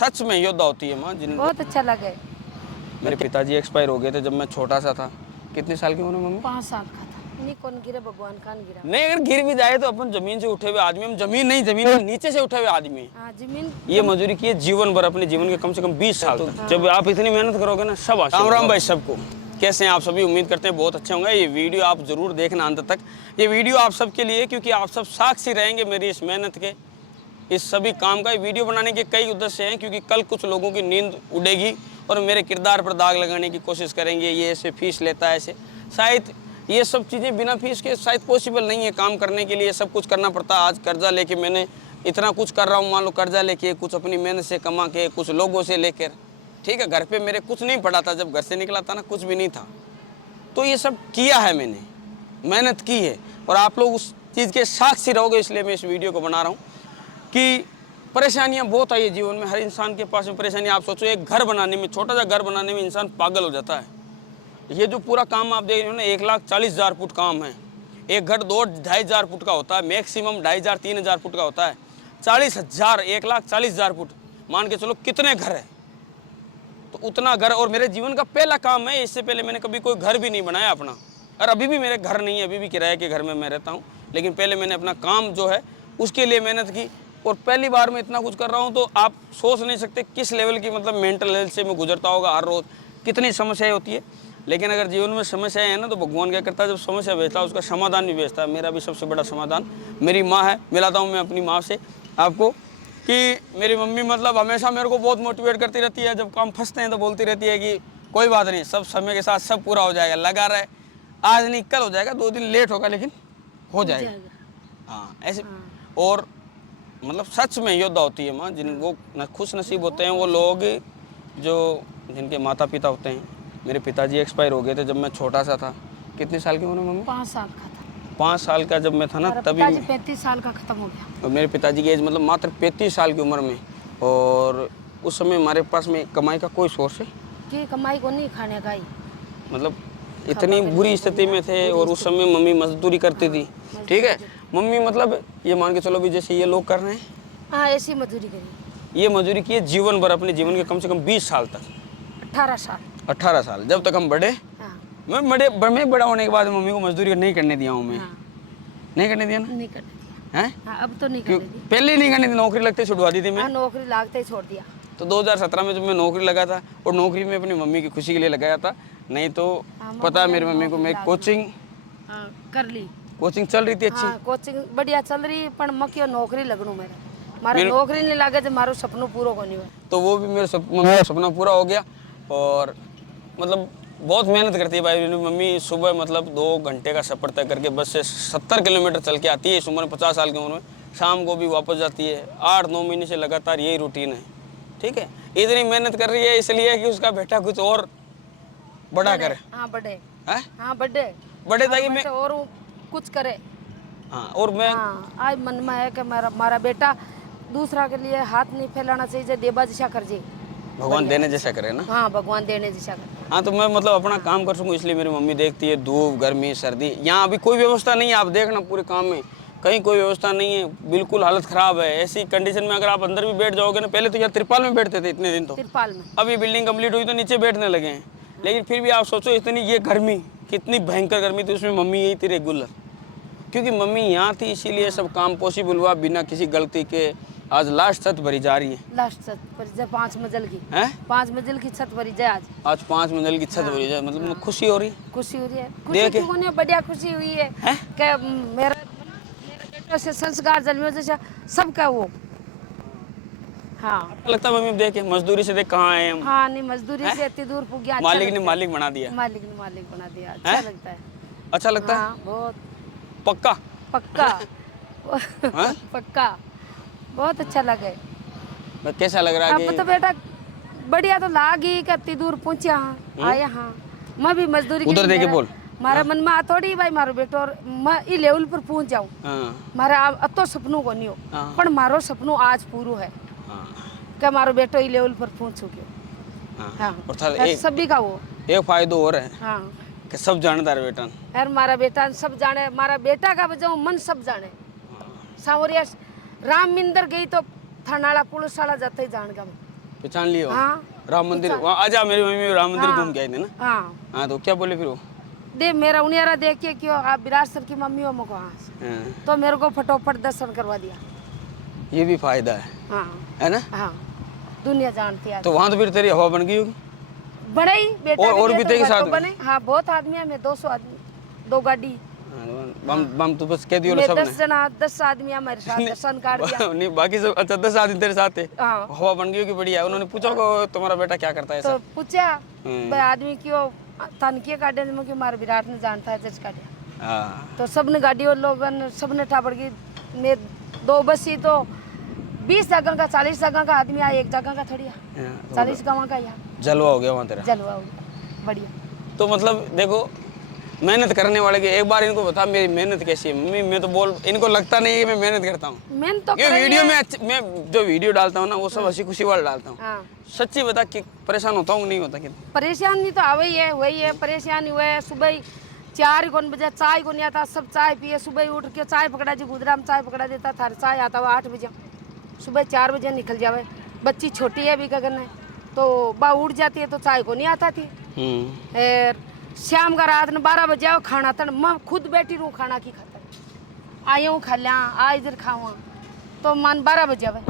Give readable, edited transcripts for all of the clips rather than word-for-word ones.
सच में योद्धा होती है माँ। जिन बहुत अच्छा लगे। मेरे पिताजी एक्सपायर हो गए थे जब मैं छोटा सा था। कितने साल की उम्र में मम्मी? 5 साल का था। नहीं कौन गिरा, भगवान खान गिरा। नहीं, अगर गिर भी जाए तो अपन जमीन से उठे हुए आदमी, हम जमीन नहीं, जमीन के नीचे से उठे हुए आदमी। हाँ जमीन। ये मजदूरी की है जीवन भर, अपने जीवन के कम से कम 20 साल तक। जब आप इतनी मेहनत करोगे ना, सब राम राम भाई सबको। कैसे हैं आप सभी? उम्मीद करते हैं बहुत अच्छे होंगे। ये वीडियो आप जरूर देखना अंत तक। ये वीडियो आप सबके लिए, क्योंकि आप सब साक्षी रहेंगे मेरी इस मेहनत के, इस सभी काम का। वीडियो बनाने के कई उद्देश्य हैं, क्योंकि कल कुछ लोगों की नींद उड़ेगी और मेरे किरदार पर दाग लगाने की कोशिश करेंगे। ये ऐसे फीस लेता है, ऐसे। शायद ये सब चीज़ें बिना फीस के शायद पॉसिबल नहीं है। काम करने के लिए सब कुछ करना पड़ता है। आज कर्जा लेके मैंने इतना कुछ कर रहा हूँ, मान लो कर्जा लेके, कुछ अपनी मेहनत से कमा के, कुछ लोगों से लेकर, ठीक है। घर पे मेरे कुछ नहीं पड़ा था, जब घर से निकला था ना, कुछ भी नहीं था। तो ये सब किया है मैंने, मेहनत की है, और आप लोग उस चीज़ के साक्षी रहोगे। इसलिए मैं इस वीडियो को बना रहा हूँ कि परेशानियाँ बहुत आई है जीवन में, हर इंसान के पास में परेशानी। आप सोचो, एक घर बनाने में, छोटा सा घर बनाने में इंसान पागल हो जाता है। ये जो पूरा काम आप देख रहे हो ना, 1,40,000 फुट काम है। एक घर 2-2.5 फुट का होता है, मैक्सिमम 2,500-3,000 फुट का होता है। 40,000, 1,40,000 फुट, मान के चलो कितने घर है। तो उतना घर, और मेरे जीवन का पहला काम है। इससे पहले मैंने कभी कोई घर भी नहीं बनाया अपना, और अभी भी मेरे घर नहीं है, अभी भी किराए के घर में मैं रहता हूँ। लेकिन पहले मैंने अपना काम जो है उसके लिए मेहनत की, और पहली बार मैं इतना कुछ कर रहा हूँ। तो आप सोच नहीं सकते किस लेवल की, मतलब मेंटल हेल्थ से मैं गुजरता होगा हर रोज़, कितनी समस्याएं होती है। लेकिन अगर जीवन में समस्याएं हैं ना, तो भगवान क्या करता है, जब समस्या भेजता है उसका समाधान भी भेजता है। मेरा भी सबसे बड़ा समाधान मेरी माँ है। मिलाता हूँ मैं अपनी माँ से आपको, कि मेरी मम्मी मतलब हमेशा मेरे को बहुत मोटिवेट करती रहती है। जब काम फंसते हैं तो बोलती रहती है कि कोई बात नहीं, सब समय के साथ सब पूरा हो जाएगा, लगा रहे, आज नहीं कल हो जाएगा, 2 दिन लेट होगा लेकिन हो जाएगा। हाँ ऐसे। और मतलब सच में योद्धा होती है माँ। जिन वो खुश नसीब होते हैं वो लोग, जो जिनके माता पिता होते हैं। मेरे पिताजी एक्सपायर हो गए थे जब मैं छोटा सा था। कितने साल की उम्र में मम्मी? 5 साल का था। 5 साल का जब मैं था ना, तभी 35 साल का खत्म हो गया। और मेरे पिताजी की एज मतलब मात्र 35 साल की उम्र में। और उस समय हमारे पास में कमाई का कोई सोर्स है कि कमाई को नहीं, खाने का ही। मतलब इतनी बुरी स्थिति में थे। और उस समय मम्मी मजदूरी करती थी, ठीक है। मम्मी मतलब ये मान के चलो भी जैसे ये लोग कर रहे हैं, हाँ ऐसी मजदूरी करी। ये मजदूरी की है जीवन भर, अपने जीवन के कम से कम 20 साल तक। 18 साल। 18 साल, जब तक हम बढ़े। हाँ। मैं बड़ा होने के बाद मम्मी को मजदूरी नहीं करने दिया हूँ मैं। हाँ। नहीं करने दिया ना? नहीं करने दिया। हैं? हाँ अब तो नहीं क्यों? करने दी। पहले ही नहीं करने दी, नौकरी लगते छुड़वा दी थी मैं। हाँ नौकरी लागते ही छोड़ दिया। तो 2017 में जब मैं नौकरी लगा था, और नौकरी में अपनी मम्मी की खुशी के लिए लगाया था, नहीं तो पता है मेरी मम्मी को, मैं कोचिंग कर ली। कोचिंग चल रही थी अच्छी। हाँ कोचिंग बढ़िया चल रही, पर मक्की नौकरी लगनू मारा नौकरी नहीं लागे तो मारो सपनों पूरा होने में। तो वो भी मेरा सपना पूरा हो गया। और मतलब बहुत मेहनत करती है भाई मम्मी। सुबह मतलब 2 घंटे का सफ़र तय करके बस से 70 किलोमीटर चल के आती है इस उम्र में, 50 साल की उम्र में। शाम को भी वापस जाती है। 8-9 महीने से लगातार यही रूटीन है, ठीक है। इतनी मेहनत कर रही है इसलिए कि उसका बेटा कुछ और बड़ा करे। हाँ बड़े। हैं? हाँ बड़े ताकि मैं और कुछ करे। हाँ, और मैं आज मन में है कि मारा बेटा दूसरा के लिए हाथ नहीं फैलाना चाहिए, देवा जैसा कर जे, भगवान देने जैसा करे ना। हाँ भगवान देने जैसा करे। हाँ, तो मैं मतलब अपना काम कर सकूँ इसलिए मेरी मम्मी देखती है। धूप गर्मी सर्दी, यहाँ अभी कोई व्यवस्था नहीं है। आप देखना पूरे काम में कहीं कोई व्यवस्था नहीं है, बिल्कुल हालत ख़राब है। ऐसी कंडीशन में अगर आप अंदर भी बैठ जाओगे ना, पहले तो यहाँ तिरपाल में बैठते थे इतने दिन, तो तिरपाल में। अभी बिल्डिंग कंप्लीट हुई तो नीचे बैठने लगे हैं। लेकिन फिर भी आप सोचो, इतनी ये गर्मी, कितनी भयंकर गर्मी थी, उसमें मम्मी यही थी रेगुलर। क्योंकि मम्मी यहाँ थी इसीलिए सब काम पॉसिबल हुआ बिना किसी गलती के। आज लास्ट छत भरी जा रही है। लास्ट छत भरी जाए 5 मंजिल की। हैं? 5 मंजिल की छत भरी जाए आज 5 मंजिल की छत भरी जाए, मतलब खुशी हो रही है। खुशी हो रही है। देख के खुशी बढ़िया खुशी हुई है कि मेरा बेटा से संस्कार जन्मे जैसा सबका वो। हाँ लगता है मम्मी देख के, मजदूरी से देख कहाँ आए हम। हाँ नहीं मजदूरी से इतनी दूर पुग गया। मालिक ने मालिक बना दिया। मालिक ने मालिक बना दिया। अच्छा लगता है। अच्छा लगता है। हाँ बहुत पक्का पक्का। हाँ? पक्का बहुत अच्छा लगे। कैसा लग रहा है अब तो बेटा बढ़िया तो लागी कि इतनी दूर पहुंचा आया। हाँ मैं भी मजदूरी उधर देखे बोल। मारा मन में थोड़ी भाई मारो बेटो और मैं ई लेवल पर पहुंच जाऊं। मारा अब तो सपनों को नहीं हो, पर मारो सपनों आज पूरा है कि मारो बेटो ई लेवल पर पहुंच चुके। हाँ और सभी का वो एक फायदा और है। हाँ कि सब जानता है बेटा। यार मारा बेटा सब जाने, मारा बेटा का बजाओ मन सब जाने। सावरिया राम मिंदर गई तो थानाला पुलिस वाला जाते ही जान गया। पहचान लियो? हाँ राम मंदिर वहाँ आजा, मेरी मम्मी राम मंदिर घूम के आई थी ना। हाँ हाँ तो क्या बोले फिर वो? दे मेरा उनियारा देख के क्यों आप विराट सर की मम्मी हो मुझको, हाँ तो मेरे को फटोफट दर्शन करवा दिया। ये भी फायदा है। हाँ है ना? हाँ दुनिया जानती है। तो वहाँ तो फिर तेरी हवा बन गई होगी। बड़े ही बेटा और भी तेरे साथ बने। हाँ बहुत आदमी है, मैं 200 आदमी, 2 गाड़ी। बम बम तो बस कह दियो मैं सब 10 आदमी हमारे साथ दर्शन कर दिया। नहीं बाकी सब अच्छा 10 आदमी तेरे साथ थे। हाँ हवा बन गई होगी बढ़िया। उन्होंने पूछा को तुम्हारा बेटा क्या करता है तो ऐसा? पूछा भाई आदमी क्यों तनकिए काटे में कि मार विराट ने जानता है जज काटे। हाँ तो सबने गाड़ी और लोग सबने ठापड़ की मैं 2 बस ही तो 20 जगह का 40 जगह का आदमी आया, 1 जगह का थोड़ी है, 40 गाँव का यहाँ जलवा हो गया वहाँ तेरा। जलवा हो गया बढ़िया। तो मतलब देखो मेहनत करने वाले के एक बार इनको बता मेरी मेहनत कैसी है। मम्मी मैं तो बोल, इनको लगता नहीं है कि मैं मेहनत करता हूँ। मेहनत तो ये वीडियो में मैं जो वीडियो डालता हूँ ना वो सब हंसी खुशी वाला डालता हूँ। हाँ सच्ची बता कि परेशान होता हूँ नहीं होता कि? परेशानी तो वही है, वही है परेशानी। हुआ है सुबह 4 कौन बजे चाय को नहीं आता, सब चाय पिए। सुबह उठ के चाय पकड़ा जी, गुजरा में चाय पकड़ा देता था, चाय आता हुआ 8 बजे, सुबह 4 बजे निकल जावे। बच्ची छोटी है अभी का करना है तो बा उठ जाती है तो चाय को नहीं आता थी। शाम का रात ने 12 बजे आओ खाना तन मैं खुद बैठी रहूँ खाना की खातर आई हूँ खा लिया आ इधर खाऊँ तो मन 12 बजे आवे।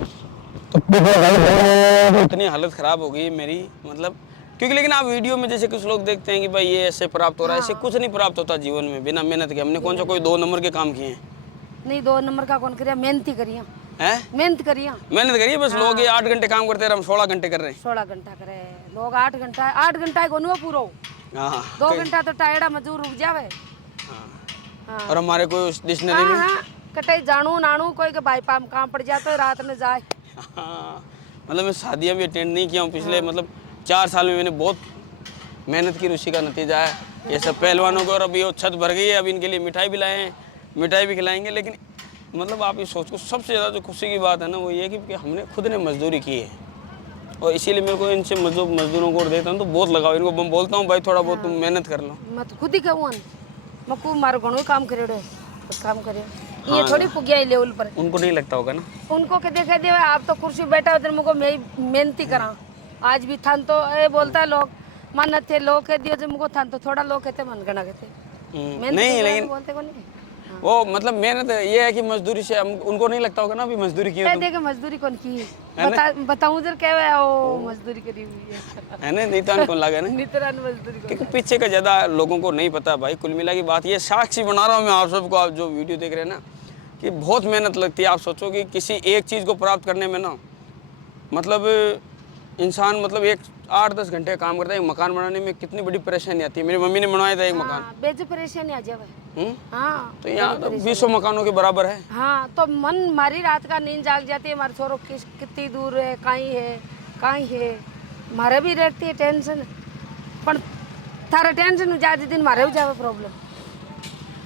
इतनी हालत खराब हो गई मेरी मतलब क्योंकि लेकिन आप वीडियो में जैसे कुछ लोग देखते हैं कि भाई ये ऐसे प्राप्त हो रहा है। ऐसे कुछ नहीं प्राप्त होता जीवन में बिना मेहनत के। हमने कौन सा कोई 2 नंबर के काम किए हैं? नहीं 2 नंबर का कौन करिए, मेहनत ही करिए। मेहनत करिए बस। लोग ये 8 घंटे काम करते हैं, हम 16 घंटे कर रहे हैं। 16 घंटा करे लोग 8 घंटा को नहीं पूरा 2 घंटा तो टायर्डा मजदूर रुक जावे। और हमारे कोई डिक्शनरी में कटे जानू नानू कोई के भाई पाम काम पड़ जाता है रात में जाए। मतलब मैं शादियाँ भी अटेंड नहीं किया हूँ पिछले मतलब 4 साल में। मैंने बहुत मेहनत की, रुचि का नतीजा है ये सब पहलवानों को। और अभी वो छत भर गई है, अब इनके लिए मिठाई भी लाए हैं, मिठाई भी खिलाएंगे। लेकिन मतलब आप ये सोचो सबसे ज़्यादा जो खुशी की बात है ना वो ये है कि हमने खुद ने मजदूरी की है। और इसीलिए मेरे को इनसे मजदूरों को देता हूँ तो बहुत लगाओ। इनको मैं बोलता हूँ भाई थोड़ा बहुत तुम मेहनत कर लो। मैं तो खुद ही कहूँ मैं को मारो घणो काम करे काम करे ये थोड़ी पुगिया लेवल पर। उनको नहीं लगता होगा ना? उनको के देखा दे आप तो कुर्सी बैठा उधर मुझको मैं मेहनती करा आज भी थान तो ये बोलता है लोग मन थे लोग कह दियो मुझको थान तो थोड़ा लोग कहते मन गणा कहते नहीं लेकिन बोलते को नहीं वो मतलब मेहनत ये है कि मजदूरी से उनको नहीं लगता होगा ना अभी मजदूरी की देखे मजदूरी कौन की बताऊं उधर क्या वो मजदूरी करी हुई है ना? नहीं तो कौन लगा ना मजदूरी क्योंकि पीछे का ज़्यादा लोगों को नहीं पता भाई। कुल मिला की बात ये साक्षी बना रहा हूँ मैं आप सबको, आप जो वीडियो देख रहे हैं ना कि बहुत मेहनत लगती है। आप सोचो कि किसी एक चीज़ को प्राप्त करने में ना मतलब इंसान मतलब 8-10 घंटे काम करता है। एक मकान बनाने में कितनी बड़ी परेशानी आती है। मेरी मम्मी ने बनवाया था एक मकान, बेज परेशानी आ जावे। हाँ तो यहाँ तो 200 मकानों के बराबर है। हाँ तो मन मारी रात का नींद जाग जाती है हमारे छोरो कितनी दूर है कहीं है मारे भी रहती है टेंशन। पर थारा टेंशन ज्यादा दिन मारे हो जावे प्रॉब्लम।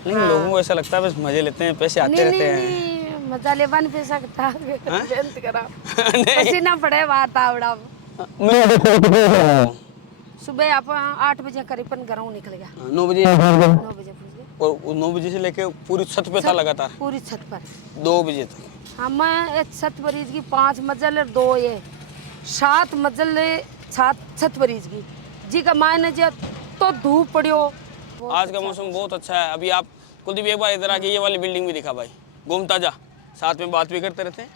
लेकिन लोगों को ऐसा लगता है बस मजे लेते हैं, पैसे आते रहते हैं। मजा ले बन पैसा कितना मेहनत करा पसीना पड़े बाहर तावड़ा। सुबह आप 8 बजे करीबन घरों निकल गया। 9 बजे पहुंच गए और 9 बजे से लेके पूरी छत पे था लगातार पूरी छत पर 2 बजे तक। हाँ मैं छत बरीज की 5 मंजिल 2 ये 7 मंजिल 7 छत बरीज की जी का मायने जो तो धूप पड़ियो। आज का मौसम बहुत अच्छा है। अभी आप कुलदीप एक बार इधर आके ये वाली बिल्डिंग भी दिखा भाई, घूमता जा, साथ में बात भी करते रहते हैं।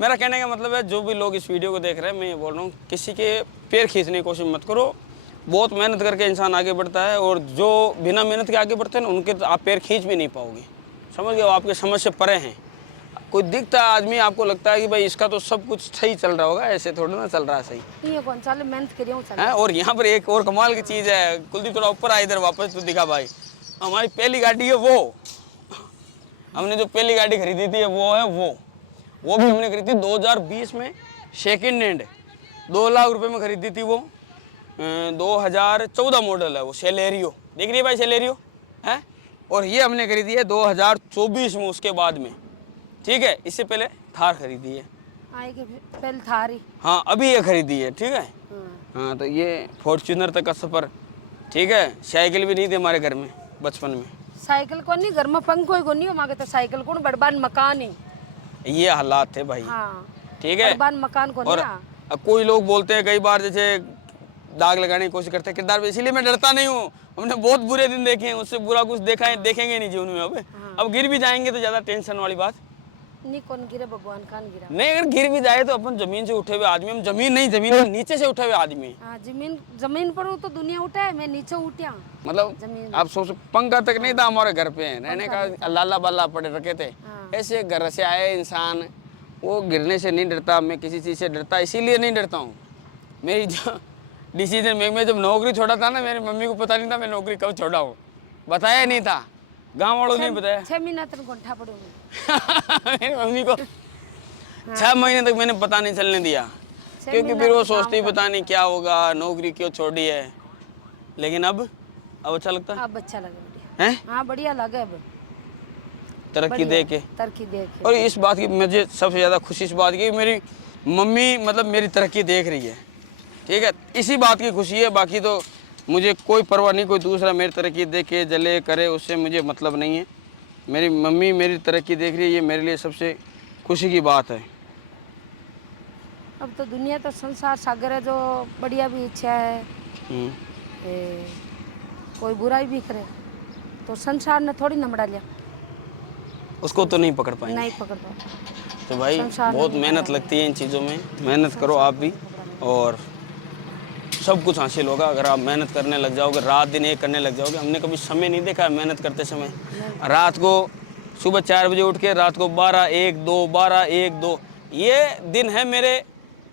मेरा कहने का मतलब है जो भी लोग इस वीडियो को देख रहे हैं मैं ये बोल रहा हूँ किसी के पैर खींचने की कोशिश मत करो। बहुत मेहनत करके इंसान आगे बढ़ता है और जो बिना मेहनत के आगे बढ़ते हैं ना उनके तो आप पैर खींच भी नहीं पाओगे। समझ गए? आपके समझ से परे हैं। कोई दिखता है आदमी आपको लगता है कि भाई इसका तो सब कुछ सही चल रहा होगा, ऐसे थोड़ा ना चल रहा है सही। ये कौन साले मेहनत करियो है। और यहाँ पर एक और कमाल की चीज़ है, कुलदीप थोड़ा ऊपर आ इधर वापस तो दिखा भाई। हमारी पहली गाड़ी है वो, हमने जो पहली गाड़ी खरीदी थी वो है वो भी हमने खरीदी थी 2020 में सेकेंड हैंड 2 लाख रुपए में खरीदी थी वो। 2014 मॉडल है वो सेलेरियो, देख रही है भाई सेलेरियो है। और ये हमने खरीदी है 2024 में उसके बाद में, ठीक है। इससे पहले थार खरीदी है, पहले थार ही। हाँ अभी ये खरीदी है, ठीक है। हाँ तो ये फॉर्च्यूनर तक का सफ़र, ठीक है। साइकिल भी नहीं थी हमारे घर में बचपन में। साइकिल को नहीं घर में पंखो को नहीं मांगे तो साइकिल को बड़बान मकान ही ये हालात थे भाई। हाँ ठीक है। बड़बान मकान को और नहीं अब कोई लोग बोलते हैं कई बार जैसे दाग लगाने की कोशिश करते हैं किरदार पे, इसीलिए मैं डरता नहीं हूँ। हमने बहुत बुरे दिन देखे हैं, उससे बुरा कुछ देखा है देखेंगे नहीं जीवन में। अब गिर भी जाएंगे तो ज़्यादा टेंशन वाली बात नहीं, कौन गिरे भगवान कान गिरा। नहीं। अगर गिर भी जाए तो अपन जमीन से उठे हुए आदमी, हम जमीन नहीं, जमीन के नीचे से उठे हुए आदमी। हाँ, जमीन पर हूँ तो दुनिया उठा है, मैं नीचे उठा। मतलब आप सोचो पंखा तक नहीं था हमारे घर पे, रहने का लाला बाला पड़े रखे थे। ऐसे घर से आए इंसान, वो गिरने से नहीं डरता, मैं किसी चीज़ से डरता, इसीलिए नहीं डरता हूँ। मेरी जो डिसीजन मैं जब नौकरी छोड़ा था ना, मेरी मम्मी को पता नहीं था मैं नौकरी कब छोड़ा हूँ, बताया नहीं था, गाँव वालों ने बताया। 6 महीना तक गोंठा पड़ूंगी मेरी मम्मी को 6 महीने तक मैंने पता नहीं चलने दिया, क्योंकि फिर वो सोचती पता नहीं क्या होगा, नौकरी क्यों छोड़ी है। लेकिन अब अच्छा लगता है, अब अच्छा लगे है। हाँ बढ़िया लगे अब, तरक्की देख के। तरक्की देख के। और इस बात की मुझे सबसे ज़्यादा खुशी इस बात की, मेरी मम्मी मतलब मेरी तरक्की देख रही है, ठीक है, इसी बात की खुशी है। बाकी तो मुझे कोई परवाह नहीं, कोई दूसरा मेरी तरक्की देखे जले करे उससे मुझे मतलब नहीं है। मेरी मम्मी मेरी तरक्की देख रही है, ये मेरे लिए सबसे खुशी की बात है। अब तो दुनिया तो संसार सागर है, जो बढ़िया भी इच्छा है कोई बुराई भी करे तो संसार ने थोड़ी नमड़ा लिया, उसको तो नहीं पकड़ पाएंगे, नहीं पकड़ पाए। तो भाई बहुत मेहनत लगती है इन चीज़ों में, मेहनत करो आप भी और सब कुछ हासिल होगा। अगर आप मेहनत करने लग जाओगे, रात दिन एक करने लग जाओगे। हमने कभी समय नहीं देखा मेहनत करते समय, रात को सुबह 4 बजे उठ के रात को 12, 1, 2, 12, 1, 2, ये दिन है मेरे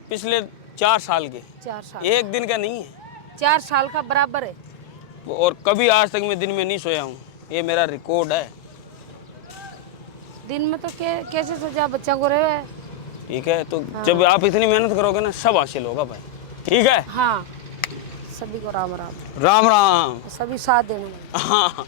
पिछले 4 साल के। 4 साल एक दिन का नहीं है, 4 साल का बराबर है। और कभी आज तक मैं दिन में नहीं सोया हूँ, ये मेरा रिकॉर्ड है। दिन में तो कैसे सो जा, बच्चा को रहे। ठीक है, तो जब आप इतनी मेहनत करोगे ना सब हासिल होगा भाई, ठीक है। हाँ, सभी को राम राम। राम राम। सभी साथ देने। हाँ।